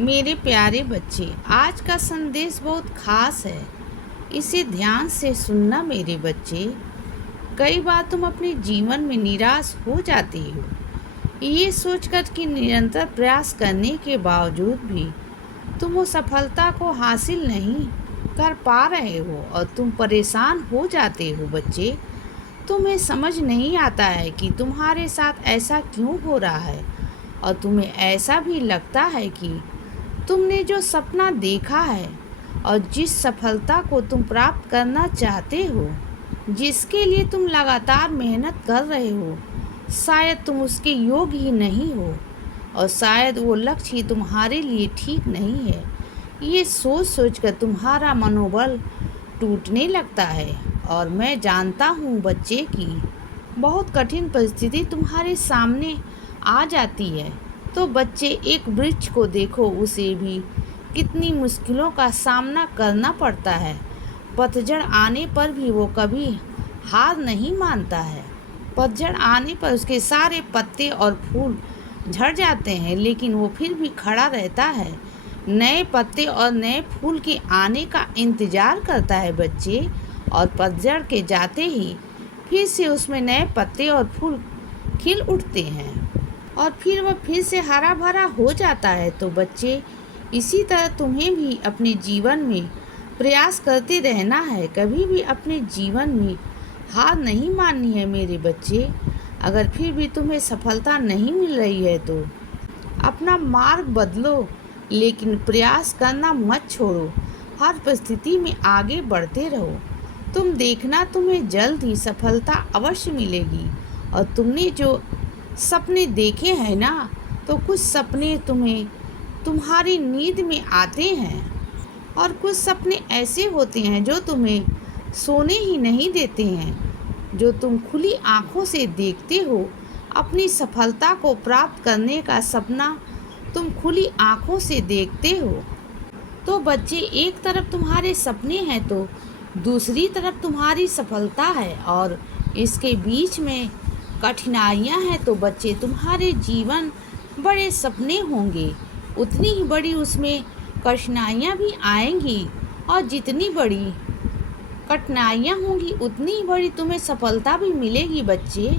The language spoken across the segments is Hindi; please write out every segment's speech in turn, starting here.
मेरे प्यारे बच्चे, आज का संदेश बहुत खास है। इसे ध्यान से सुनना मेरे बच्चे। कई बार तुम अपने जीवन में निराश हो जाती हो, ये सोचकर कि निरंतर प्रयास करने के बावजूद भी तुम वो सफलता को हासिल नहीं कर पा रहे हो और तुम परेशान हो जाते हो बच्चे। तुम्हें समझ नहीं आता है कि तुम्हारे साथ ऐसा क्यों हो रहा है और तुम्हें ऐसा भी लगता है कि तुमने जो सपना देखा है और जिस सफलता को तुम प्राप्त करना चाहते हो, जिसके लिए तुम लगातार मेहनत कर रहे हो, शायद तुम उसके योग्य ही नहीं हो और शायद वो लक्ष्य ही तुम्हारे लिए ठीक नहीं है। ये सोच सोच कर तुम्हारा मनोबल टूटने लगता है और मैं जानता हूँ बच्चे कि बहुत कठिन परिस्थिति तुम्हारे सामने आ जाती है। तो बच्चे, एक वृक्ष को देखो, उसे भी कितनी मुश्किलों का सामना करना पड़ता है। पतझड़ आने पर भी वो कभी हार नहीं मानता है। पतझड़ आने पर उसके सारे पत्ते और फूल झड़ जाते हैं, लेकिन वो फिर भी खड़ा रहता है, नए पत्ते और नए फूल के आने का इंतज़ार करता है बच्चे। और पतझड़ के जाते ही फिर से उसमें नए पत्ते और फूल खिल उठते हैं और फिर वह फिर से हरा भरा हो जाता है। तो बच्चे, इसी तरह तुम्हें भी अपने जीवन में प्रयास करते रहना है। कभी भी अपने जीवन में हार नहीं माननी है मेरे बच्चे। अगर फिर भी तुम्हें सफलता नहीं मिल रही है तो अपना मार्ग बदलो, लेकिन प्रयास करना मत छोड़ो। हर परिस्थिति में आगे बढ़ते रहो। तुम देखना, तुम्हें जल्द ही सफलता अवश्य मिलेगी। और तुमने जो सपने देखे हैं ना, तो कुछ सपने तुम्हें तुम्हारी नींद में आते हैं और कुछ सपने ऐसे होते हैं जो तुम्हें सोने ही नहीं देते हैं, जो तुम खुली आंखों से देखते हो। अपनी सफलता को प्राप्त करने का सपना तुम खुली आंखों से देखते हो। तो बच्चे, एक तरफ तुम्हारे सपने हैं तो दूसरी तरफ तुम्हारी सफलता है और इसके बीच में कठिनाइयाँ हैं। तो बच्चे, तुम्हारे जीवन बड़े सपने होंगे, उतनी ही बड़ी उसमें कठिनाइयाँ भी आएंगी और जितनी बड़ी कठिनाइयाँ होंगी उतनी ही बड़ी तुम्हें सफलता भी मिलेगी बच्चे।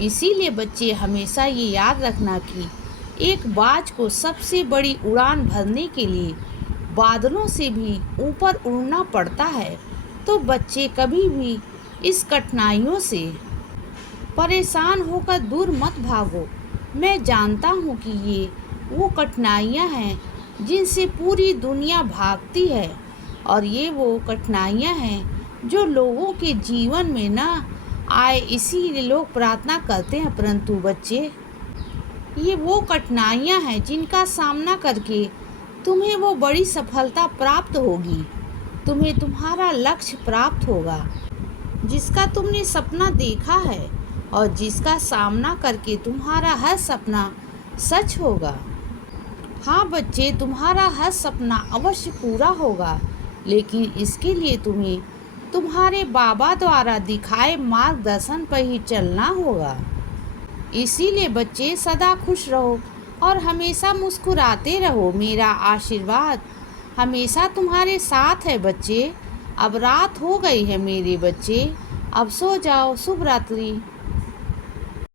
इसीलिए बच्चे, हमेशा ये याद रखना कि एक बाज को सबसे बड़ी उड़ान भरने के लिए बादलों से भी ऊपर उड़ना पड़ता है। तो बच्चे, कभी भी इस कठिनाइयों से परेशान होकर दूर मत भागो। मैं जानता हूँ कि ये वो कठिनाइयाँ हैं जिनसे पूरी दुनिया भागती है और ये वो कठिनाइयाँ हैं जो लोगों के जीवन में ना आए, इसीलिए लोग प्रार्थना करते हैं। परंतु बच्चे, ये वो कठिनाइयाँ हैं जिनका सामना करके तुम्हें वो बड़ी सफलता प्राप्त होगी। तुम्हें तुम्हारा लक्ष्य प्राप्त होगा, जिसका तुमने सपना देखा है और जिसका सामना करके तुम्हारा हर सपना सच होगा। हाँ बच्चे, तुम्हारा हर सपना अवश्य पूरा होगा, लेकिन इसके लिए तुम्हें तुम्हारे बाबा द्वारा दिखाए मार्गदर्शन पर ही चलना होगा। इसीलिए बच्चे, सदा खुश रहो और हमेशा मुस्कुराते रहो। मेरा आशीर्वाद हमेशा तुम्हारे साथ है बच्चे। अब रात हो गई है मेरे बच्चे, अब सो जाओ। शुभ रात्रि।